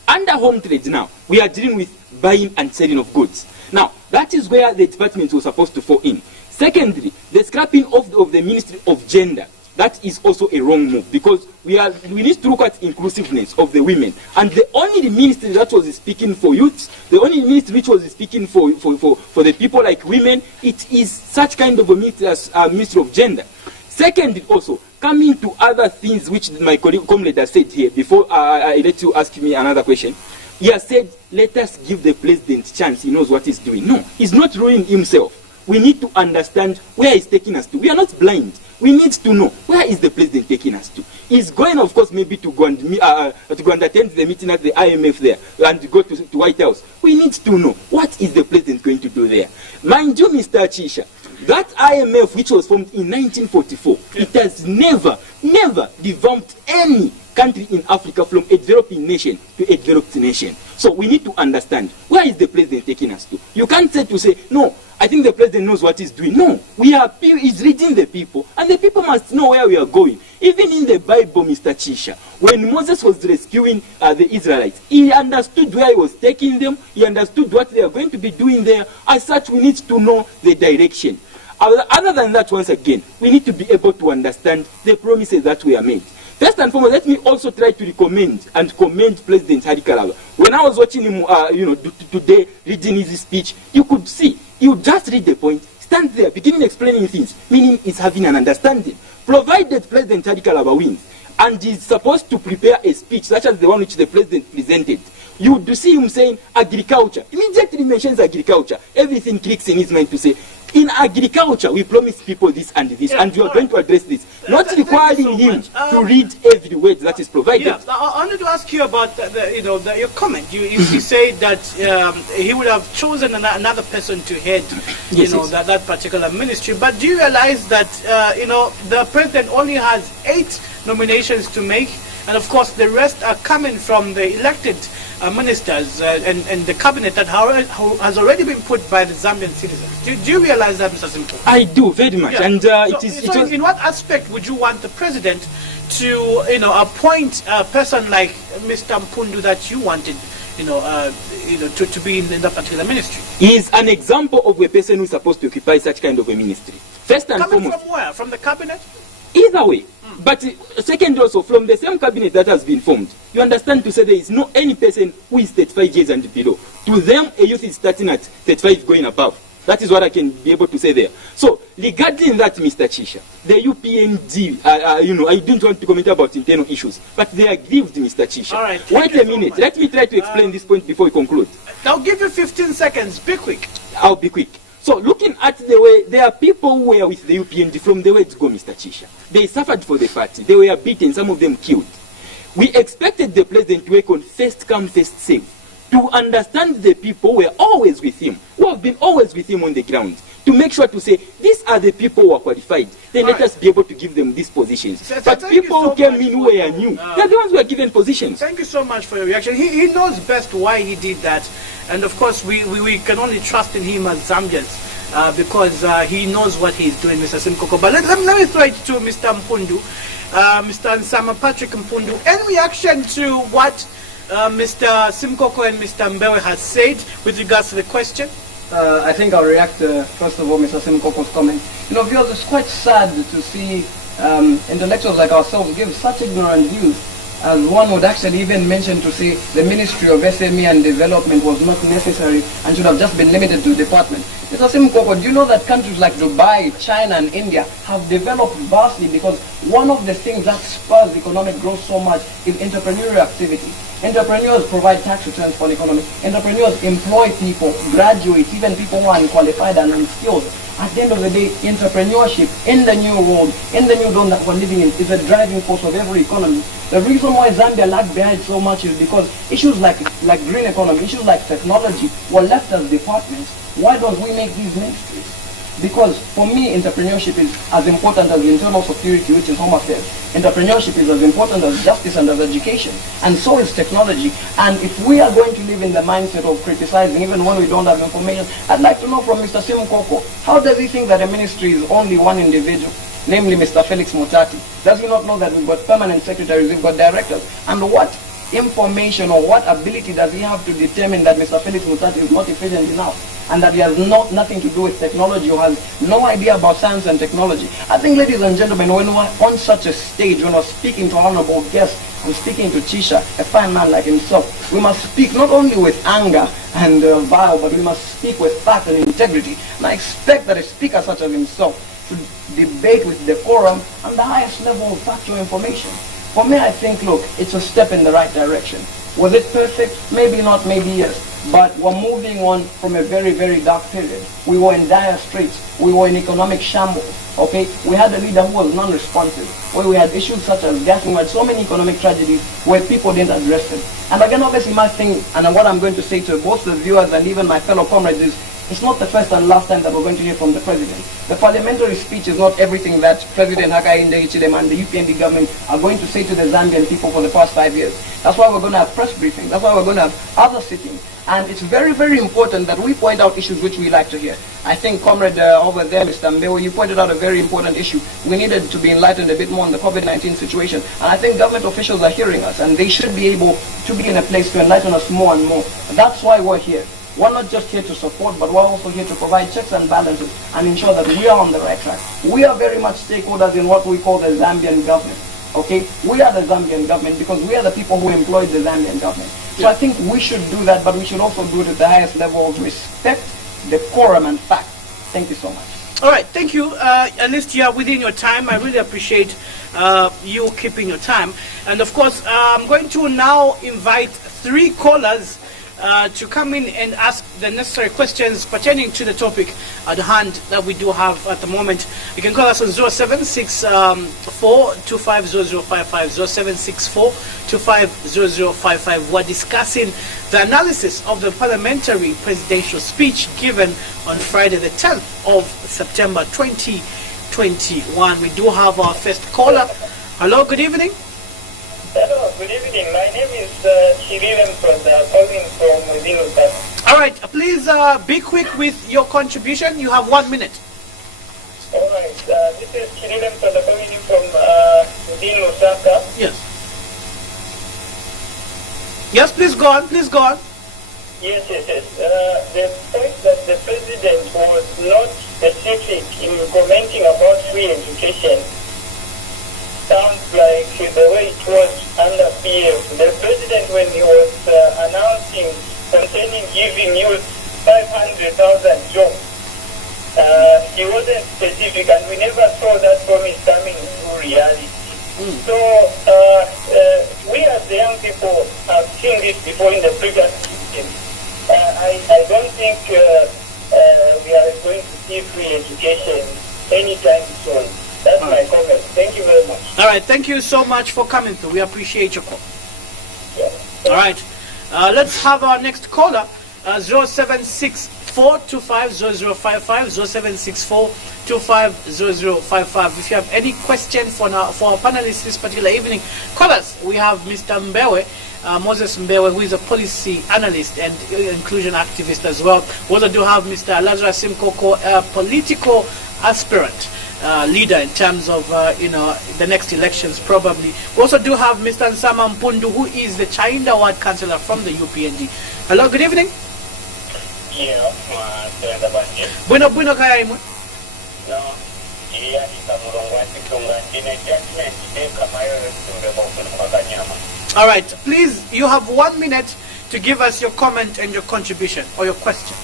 Under home trade now, we are dealing with buying and selling of goods. Now, that is where the department was supposed to fall in. Secondly, the scrapping of the Ministry of Gender. That is also a wrong move, because we need to look at inclusiveness of the women. And the only ministry that was speaking for youths, the only ministry which was speaking for the people like women, it is such kind of a ministry as Ministry of Gender. Secondly, also, coming to other things which my comrade has said here, before I let you ask me another question. He has said, let us give the president a chance, he knows what he's doing. No, he's not ruining himself. We need to understand where he's taking us to. We are not blind. We need to know, where is the president taking us to? He's going, of course, maybe to go and attend the meeting at the IMF there and go to White House. We need to know, what is the president going to do there? Mind you, Mr. Chisha, that IMF, which was formed in 1944, it has never developed any country in Africa from a developing nation to a developed nation. So we need to understand, where is the president taking us to? You can't say, no, I think the president knows what he's doing. No, he's leading the people, and the people must know where we are going. Even in the Bible, Mr. Chisha, when Moses was rescuing the Israelites, he understood where he was taking them, he understood what they are going to be doing there. As such, we need to know the direction. Other than that, once again, we need to be able to understand the promises that were made. First and foremost, let me also try to recommend and commend President Hari Kalaba. When I was watching him, today, reading his speech, you could see, you just read the point, stand there, beginning explaining things, meaning he's having an understanding. Provided President Hari Kalaba wins, and is supposed to prepare a speech such as the one which the president presented, you would see him saying agriculture. Immediately mentions agriculture. Everything clicks in his mind to say, in agriculture, we promise people this and this, and you are going to address this. Not requiring him to read every word that is provided. Yeah, I wanted to ask you about your comment. You said that he would have chosen another person to head, that particular ministry. But do you realize that the president only has 8 nominations to make, and of course the rest are coming from the elected ministers and the cabinet that has already been put by the Zambian citizens. Do you realize that, Mr. Simple? I do, very much. Yeah. And in what aspect would you want the president to appoint a person like Mr. Mpundu that you wanted to be in that particular ministry? He is an example of a person who is supposed to occupy such kind of a ministry. First and Coming foremost, from where? From the cabinet? either way. But second also, from the same cabinet that has been formed, you understand to say there is no any person who is 35 years and below. To them, a youth is starting at 35 going above. That is what I can be able to say there. So, regarding that, Mr. Chisha, the UPND, I didn't want to comment about internal issues, but they are grieved, Mr. Chisha. All right, wait a minute. Let me try to explain this point before we conclude. I'll give you 15 seconds. Be quick. I'll be quick. So, looking at the way, there are people who were with the UPND from the way to go, Mr. Chisha. They suffered for the party. They were beaten, some of them killed. We expected the president to work on first come, first serve, to understand the people who were always with him, who have been always with him on the ground, to make sure to say, these are the people who are qualified. Then let us be able to give them these positions. But people who came in who were new, they're the ones who are given positions. Thank you so much for your reaction. He knows best why he did that. And of course, we can only trust in him as Zambians because he knows what he's doing, Mr. Simkoko. But let me throw it to Mr. Mpundu, Mr. Nsama Patrick Mpundu. In reaction to what Mr. Simkoko and Mr. Mbewe has said with regards to the question? I think I'll react first of all, Mr. Simkoko's comment. Viewers, it's quite sad to see intellectuals like ourselves give such ignorant views, as one would actually even mention to say the Ministry of SME and Development was not necessary and should have just been limited to the department. Mr. Simkoko, do you know that countries like Dubai, China and India have developed vastly because one of the things that spurs economic growth so much is entrepreneurial activity. Entrepreneurs provide tax returns for the economy. Entrepreneurs employ people, graduates, even people who are unqualified and unskilled. At the end of the day, entrepreneurship in the new world, in the new dawn that we're living in, is a driving force of every economy. The reason why Zambia lagged behind so much is because issues like green economy, issues like technology were left as departments. Why don't we make these ministries? Because for me, entrepreneurship is as important as internal security, which is home affairs. Entrepreneurship is as important as justice and as education. And so is technology. And if we are going to live in the mindset of criticizing, even when we don't have information, I'd like to know from Mr. Simkoko, how does he think that a ministry is only one individual, namely Mr. Felix Mutati? Does he not know that we've got permanent secretaries, we've got directors? And what information or what ability does he have to determine that Mr. Felix Mutati is not efficient enough and that he has nothing to do with technology or has no idea about science and technology? I think, ladies and gentlemen, when we're on such a stage, when we're speaking to honorable guests and speaking to Chisha, a fine man like himself, we must speak not only with anger and vile, but we must speak with fact and integrity. And I expect that a speaker such as himself should debate with decorum and the highest level of factual information. For me, I think, look, it's a step in the right direction. Was it perfect? Maybe not, maybe yes. But we're moving on from a very, very dark period. We were in dire straits. We were in economic shambles. Okay? We had a leader who was non-responsive. Where we had issues such as gas. We had so many economic tragedies where people didn't address them. And again, obviously, my thing, and what I'm going to say to both the viewers and even my fellow comrades is, It's not the first and last time that we're going to hear from the president. The parliamentary speech is not everything that President Hakainde Hichilema and the UPND government are going to say to the Zambian people for the past 5 years. That's why we're going to have press briefings. That's why we're going to have other sittings. And it's very, very important that we point out issues which we like to hear. I think, comrade over there, Mr. Mbewe, you pointed out a very important issue. We needed to be enlightened a bit more on the COVID-19 situation. And I think government officials are hearing us, and they should be able to be in a place to enlighten us more and more. That's why we're here. We're not just here to support, but we're also here to provide checks and balances and ensure that we are on the right track. We are very much stakeholders in what we call the Zambian government. Okay? We are the Zambian government because we are the people who employed the Zambian government. So I think we should do that, but we should also do it at the highest level of respect, decorum, and fact. Thank you so much. All right, thank you. At least you are within your time. I really appreciate you keeping your time. And of course, I'm going to now invite 3 callers to come in and ask the necessary questions pertaining to the topic at hand that we do have at the moment. You can call us on 0764-250055, 0764-250055. We're discussing the analysis of the parliamentary presidential speech given on Friday the 10th of September 2021. We do have our first caller. Hello, good evening. Hello, good evening. My name is Chirilen calling from within Lusaka. All right, please be quick with your contribution. You have 1 minute. All right, this is Chirilen calling from within Lusaka. Yes. Yes, please go on. Please go on. Yes. The point that the president was not specific in commenting about free education sounds like the way it was under PF. The president, when he was announcing concerning giving youth 500,000 jobs, he wasn't specific, and we never saw that promise coming to reality. So we as the young people have seen this before in the previous system. I don't think we are going to see free education anytime soon. That's my comment. Thank you very much. All right, thank you so much for coming through. We appreciate your call. Yeah. All right, let's have our next caller, 0764-250055, 0764-250055. If you have any question for our panelists this particular evening, call us. We have Mr. Mbewe, Moses Mbewe, who is a policy analyst and inclusion activist as well. We also do have Mr. Lazarus Simkoko, a political aspirant. Leader in terms of the next elections probably. We also do have Mr. Nsama Mpundu, who is the Chainda Ward Councillor from the UPND. Hello, good evening. Yeah, Bueno kaya imwe. no. Yeah, All right, please, you have 1 minute to give us your comment and your contribution or your question.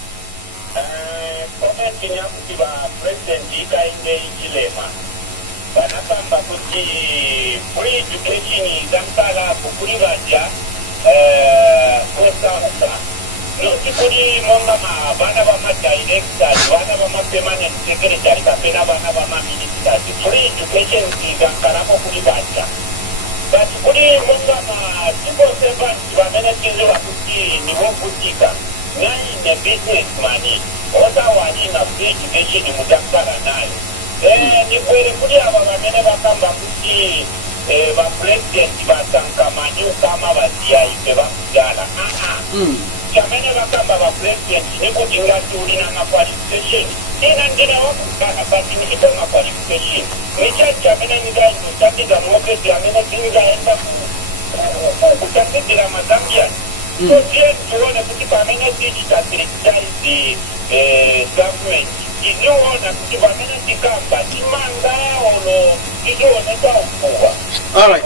Comment yangu kwa President Hakainde Hichilema banasamba kuti free education izamkala kukuri baja kosa noti kuri monga bana bama directors bana bama permanent secretary kapena bana bama ministers free education izamkala kukuri baja but kuri monga civil servants bamene kizwa kuti niwo kutika nani the business money oda wanina free education mutakala nayo nikwere kuri aba bamene bakamba kuti ba president batankamanyi kama baziyayife bakujala kamene bakamba ba president nikuti ngatulina na qualification ina ndina wakukana bati nito na qualification mechacha mene nigani mutakiza mwokezi amene zingaenda kutakidira mazambia so je tuone kuti pamene digitalize government iziona kuti pamene tikamba timanga ono izioneka ukuwa. All right.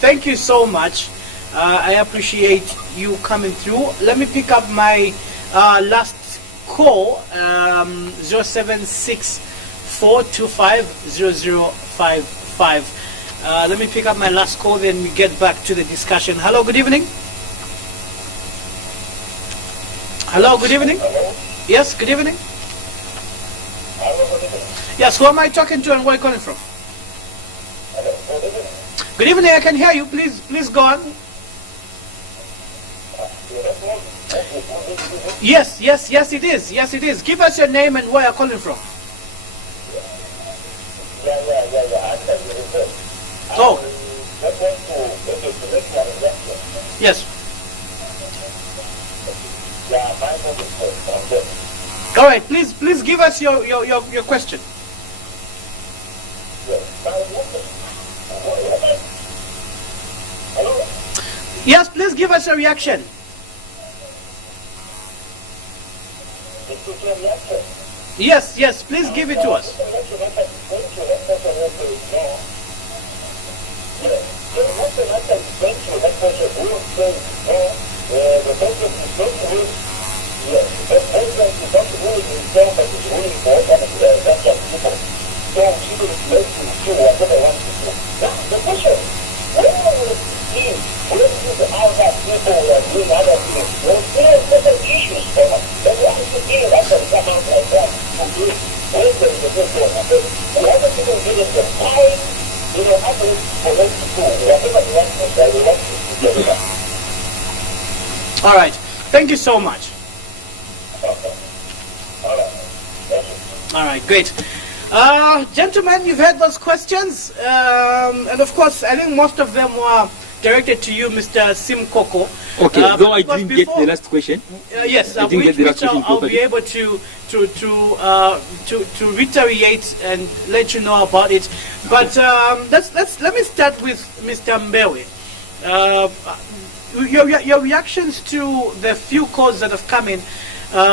Thank you so much. I appreciate you coming through. Let me pick up my last call, 0764250055. Let me pick up my last call, then we get back to the discussion. Hello, good evening. Hello, good evening. Hello? Yes, good evening. Hello, good evening. Yes, who am I talking to and where are you calling from? Hello, good evening. Good evening, I can hear you. Please go on. Yes, Yes, yes, yes, it is. Yes, it is. Give us your name and where you're calling from. Oh. Yes. All right. Please give us your question. Yes, please give us a reaction. Yes, yes, please give it to us. All right. Thank you so much. All right, great. Gentlemen, you've heard those questions. And of course, I think most of them were directed to you, Mr. Simkoko. Okay, though I didn't get the last question. Yes, I didn't get the last question I'll be able to reiterate and let you know about it. But let me start with Mr. Mbewe. Your reactions to the few calls that have come in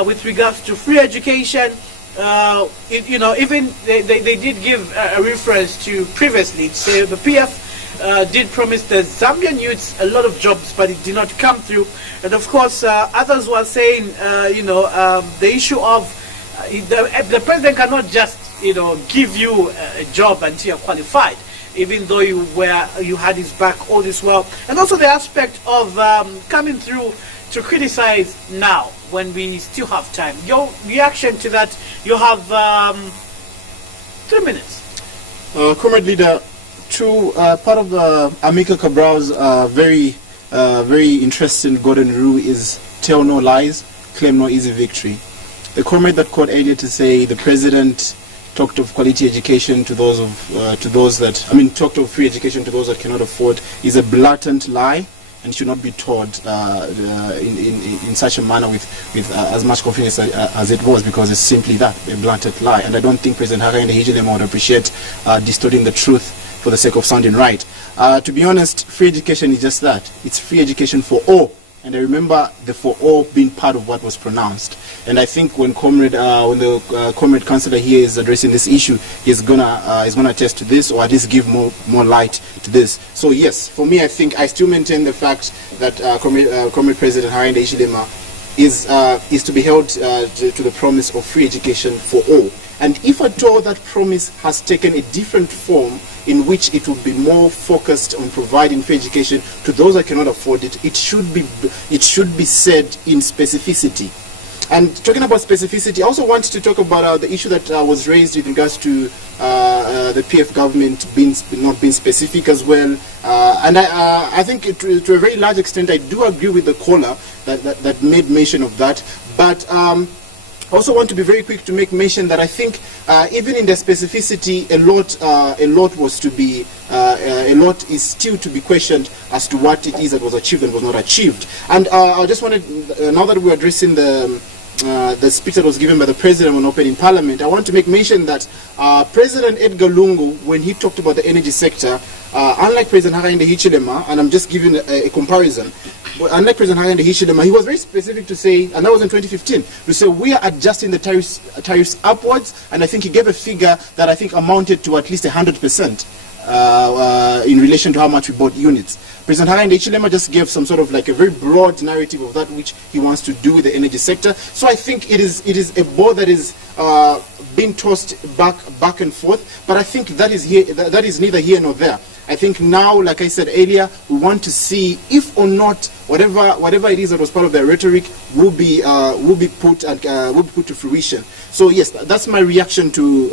with regards to free education. Even they did give a reference to previously. So the PF did promise the Zambian youths a lot of jobs, but it did not come through. And of course, others were saying, the issue of the president cannot just, give you a job until you're qualified, even though you had his back all this while. And also the aspect of coming through to criticize now when we still have time. Your reaction to that? You have 3 minutes. Comrade Leader, part of Amika Cabral's very interesting golden rule is tell no lies, claim no easy victory. The comrade that called earlier to say the president talked of quality education to those talked of free education to those that cannot afford is a blatant lie and should not be taught in such a manner with as much confidence as it was, because it's simply that, a blatant lie. And I don't think President Hakainde Hichilema would appreciate distorting the truth for the sake of sounding right. To be honest, free education is just that. It's free education for all. And I remember the for all being part of what was pronounced. And I think when the comrade councillor here is addressing this issue, he's gonna attest to this, or at least give more light to this. So yes, for me, I think I still maintain the fact that Comrade President Hakainde Hichilema is to be held to the promise of free education for all. And if at all that promise has taken a different form in which it will be more focused on providing free education to those that cannot afford it, it should be said in specificity. And talking about specificity, I also want to talk about the issue that was raised with regards to the PF government not being specific as well. And I think to a very large extent I do agree with the caller that made mention of that. But I also want to be very quick to make mention that I think even in the specificity, a lot is still to be questioned as to what it is that was achieved and was not achieved. And I just wanted, now that we're addressing the speech that was given by the president when opening Parliament, I want to make mention that President Edgar Lungu, when he talked about the energy sector, unlike President Hakainde Hichilema, and I'm just giving a comparison, but unlike President Hakainde Hichilema, he was very specific to say, and that was in 2015, to say we are adjusting the tariffs upwards, and I think he gave a figure that I think amounted to at least 100% in relation to how much we bought units. President Hakainde Hichilema just gave some sort of like a very broad narrative of that which he wants to do with the energy sector. So I think it is a ball that is being tossed back and forth, but I think that is neither here nor there. I think now, like I said earlier, we want to see if or not whatever it is that was part of their rhetoric will be put to fruition. So yes, that's my reaction to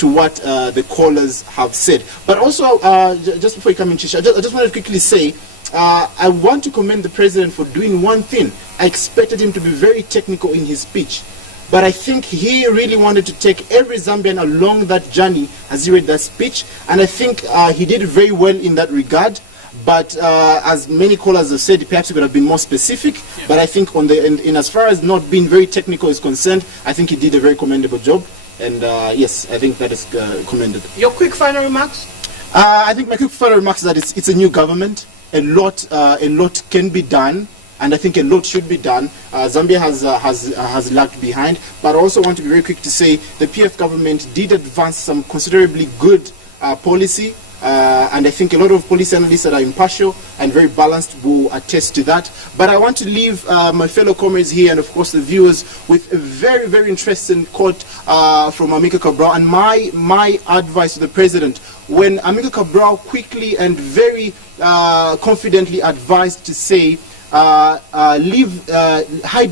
what the callers have said. But also, just before you come in, Chisha, I just wanted to quickly say I want to commend the president for doing one thing. I expected him to be very technical in his speech, but I think he really wanted to take every Zambian along that journey as he read that speech, and I think he did very well in that regard. But as many callers have said, perhaps he could have been more specific. Yeah. But I think in as far as not being very technical is concerned, I think he did a very commendable job. And yes, I think that is commended. Your quick final remarks? I think my quick final remarks is that it's a new government. A lot can be done, and I think a lot should be done. Zambia has lagged behind, but I also want to be very quick to say the PF government did advance some considerably good policy. And I think a lot of policy analysts that are impartial and very balanced will attest to that. But I want to leave my fellow comrades here and of course the viewers with a very, very interesting quote from Amika Cabral. And my advice to the president, when Amika Cabral quickly and very confidently advised to say, hide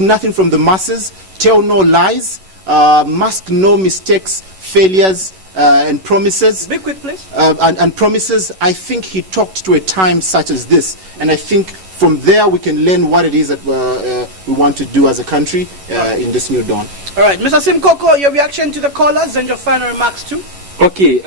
nothing from the masses, tell no lies, mask no mistakes, failures, and promises. Be quick, please. And promises. I think he talked to a time such as this, and I think from there we can learn what it is that we want to do as a country in this new dawn. All right, Mr. Simkoko, your reaction to the callers and your final remarks too. Okay,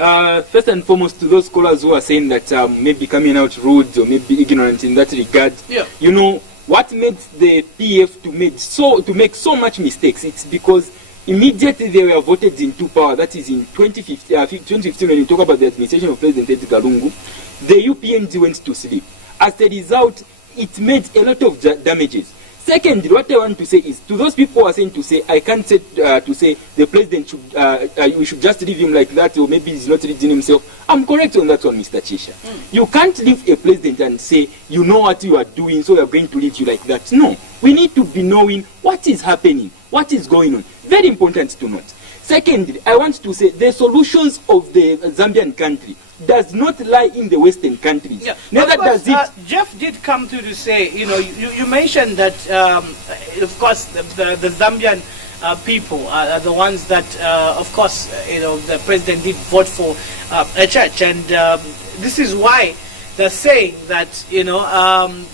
first and foremost to those callers who are saying that maybe coming out rude or maybe ignorant in that regard. Yeah. You know what made the PF to make so much mistakes? It's because immediately they were voted into power, that is in 2015 when you talk about the administration of President Edgar Lungu, the UPNG went to sleep. As a result, it made a lot of damages. Secondly, what I want to say is, to those people who are saying to say, I can't say to say the president should, we should just leave him like that, or maybe he's not reading himself. I'm correct on that one, Mr. Chisha. You can't leave a president and say, you know what you are doing, so we are going to leave you like that. No, we need to be knowing what is happening, what is going on. Very important to note. Secondly, I want to say the solutions of the Zambian country does not lie in the Western countries. Yeah. Neither does it. Jeff did come to say, you know, you mentioned that, of course, the Zambian people are the ones that, of course, you know, the president did vote for a church, and this is why they're saying that, you know,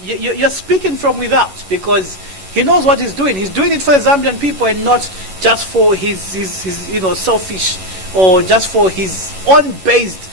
you're speaking from without, because he knows what he's doing. He's doing it for the Zambian people and not just for his you know, selfish or just for his own based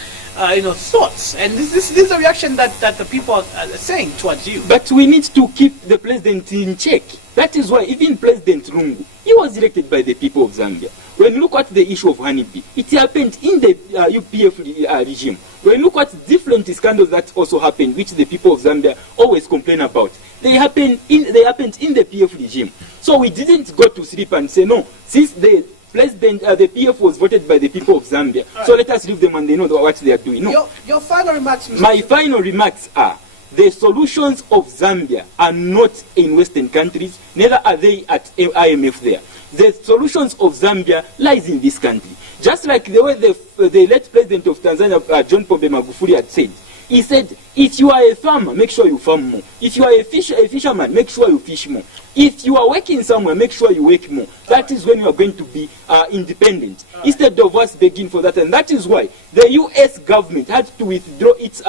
you know, thoughts. And this is a reaction that the people are saying towards you. But we need to keep the president in check. That is why even President Lungu, he was elected by the people of Zambia. When you look at the issue of honeybee, it happened in the UPF regime. When you look at different scandals that also happened, which the people of Zambia always complain about, they happened in the PF regime. So we didn't go to sleep and say, no, since the president, the PF was voted by the people of Zambia, right, so let us leave them and they know what they are doing. No. Your final remarks, Mr. My final remarks are, the solutions of Zambia are not in Western countries, neither are they at IMF there. The solutions of Zambia lies in this country. Just like the way the late president of Tanzania, John Pombe Magufuli, had said. He said, if you are a farmer, make sure you farm more. If you are a fisherman, make sure you fish more. If you are working somewhere, make sure you work more. That is when you are going to be independent, instead of us begging for that. And that is why the U.S. government had to withdraw its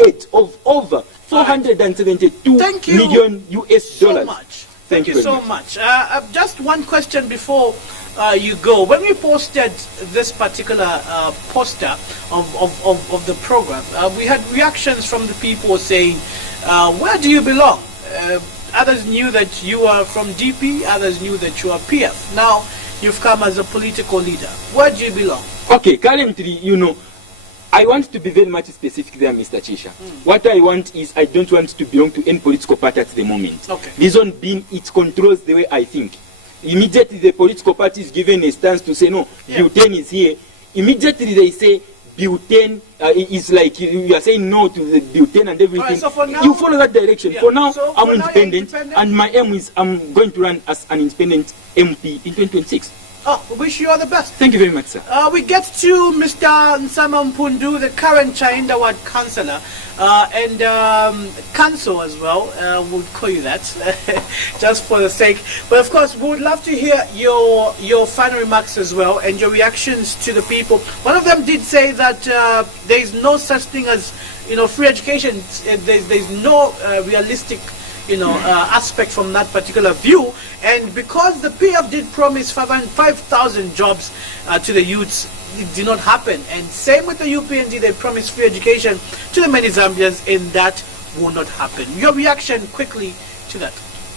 aid of over 472 million US dollars. Thank you so much. Just one question before you go. When we posted this particular poster of the program, we had reactions from the people saying, where do you belong? Others knew that you are from DP, others knew that you are PF. Now you've come as a political leader. Where do you belong? Okay, currently, you know, I want to be very much specific there, Mr. Chisha. What I want is, I don't want to belong to any political party at the moment. Okay. Reason being, it controls the way I think. Immediately the political party is given a stance to say, no, butane is here. Immediately they say, butane is like, you are saying no to the butane and everything. Right, so for now, you follow that direction. For now, I'm independent, and my aim is I'm going to run as an independent MP in 2026. Oh, we wish you all the best. Thank you very much, sir. We get to Mr. Nsama Mpundu, the current Chainda Ward councillor, and council as well. We'll call you that, just for the sake. But of course, we would love to hear your final remarks as well and your reactions to the people. One of them did say that there is no such thing as free education, there's no realistic aspect from that particular view. And because the PF did promise 5,000 jobs to the youths, it did not happen. And same with the UPND, they promised free education to the many Zambians, and that will not happen. Your reaction quickly to that?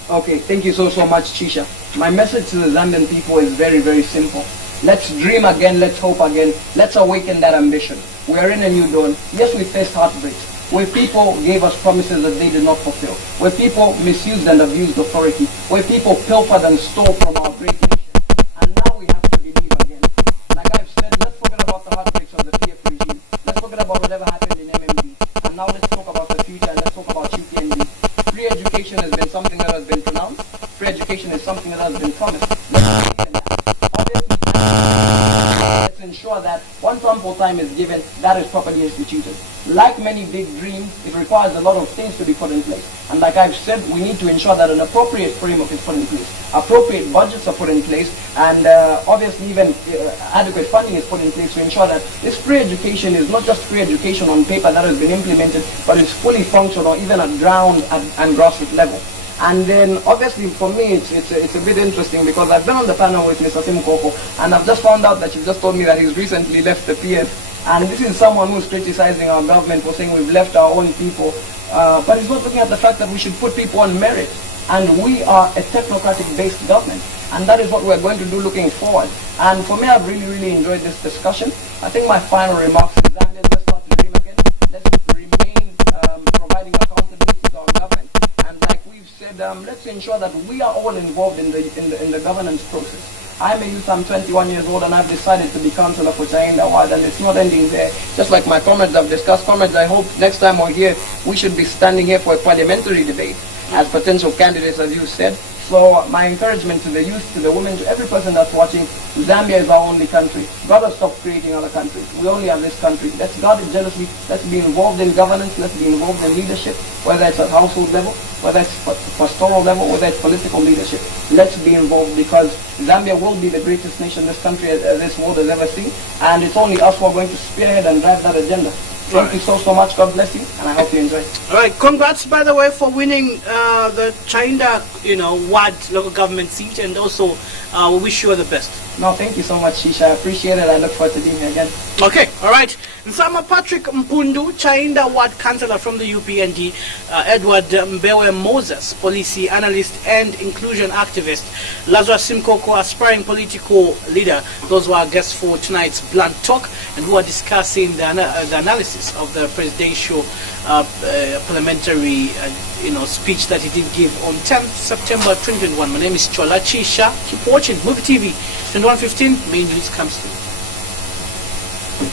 Okay, thank you so much, Chisha. My message to the Zambian people is very, very simple. Let's dream again, let's hope again, let's awaken that ambition. We are in a new dawn. Yes, we faced heartbreaks, where people gave us promises that they did not fulfill, where people misused and abused authority, where people pilfered and stole from our great nation. And now we have to believe again. Like I've said, let's forget about the heartbreaks of the PF regime. Let's forget about whatever happened in MMD. And now let's talk about the future, and let's talk about UPND. Free education has been something that has been pronounced. Free education is something that has been promised. Let's believe in that. Obviously, let's ensure that once ample time is given, that is properly instituted. Like many big dreams, it requires a lot of things to be put in place. And like I've said, we need to ensure that an appropriate framework is put in place. Appropriate budgets are put in place, and obviously even adequate funding is put in place to ensure that this free education is not just free education on paper that has been implemented, but is fully functional even at ground and grassroots level. And then obviously for me it's a bit interesting because I've been on the panel with Mr. Simkoko, and I've just found out that she just told me that he's recently left the PF. And this is someone who's criticizing our government for saying we've left our own people. But he's not looking at the fact that we should put people on merit. And we are a technocratic-based government. And that is what we're going to do looking forward. And for me, I've really, really enjoyed this discussion. I think my final remarks is that let's start to dream again. Let's remain providing accountability to our government. And like we've said, let's ensure that we are all involved in the governance process. I'm a youth, I'm 21 years old, and I've decided to be councillor for Chainda Ward, and it's not ending there. Just like my comrades have discussed, comrades, I hope next time we're here, we should be standing here for a parliamentary debate as potential candidates, as you said. So my encouragement to the youth, to the women, to every person that's watching, Zambia is our only country. God has stopped creating other countries. We only have this country. Let's guard it jealously. Let's be involved in governance. Let's be involved in leadership, whether it's at household level, whether it's pastoral level, whether it's political leadership. Let's be involved because Zambia will be the greatest nation this country, this world has ever seen. And it's only us who are going to spearhead and drive that agenda. Thank you so much. God bless you, and I hope you enjoy. All right, congrats, by the way, for winning the Chainda, Ward local government seat, and also we wish you all the best. No, thank you so much, Shisha. I appreciate it. I look forward to being here again. Okay, all right. Nsama Patrick Mpundu, Chainda Ward Councillor from the UPND, Edward Mbewe Moses, policy analyst and inclusion activist, Lazarus Simkoko, aspiring political leader. Those were our guests for tonight's Blunt Talk, and who are discussing the analysis of the presidential parliamentary speech that he did give on 10th September 2021. My name is Chola Chisha. Keep watching Muvi TV. 21:15, main news comes through.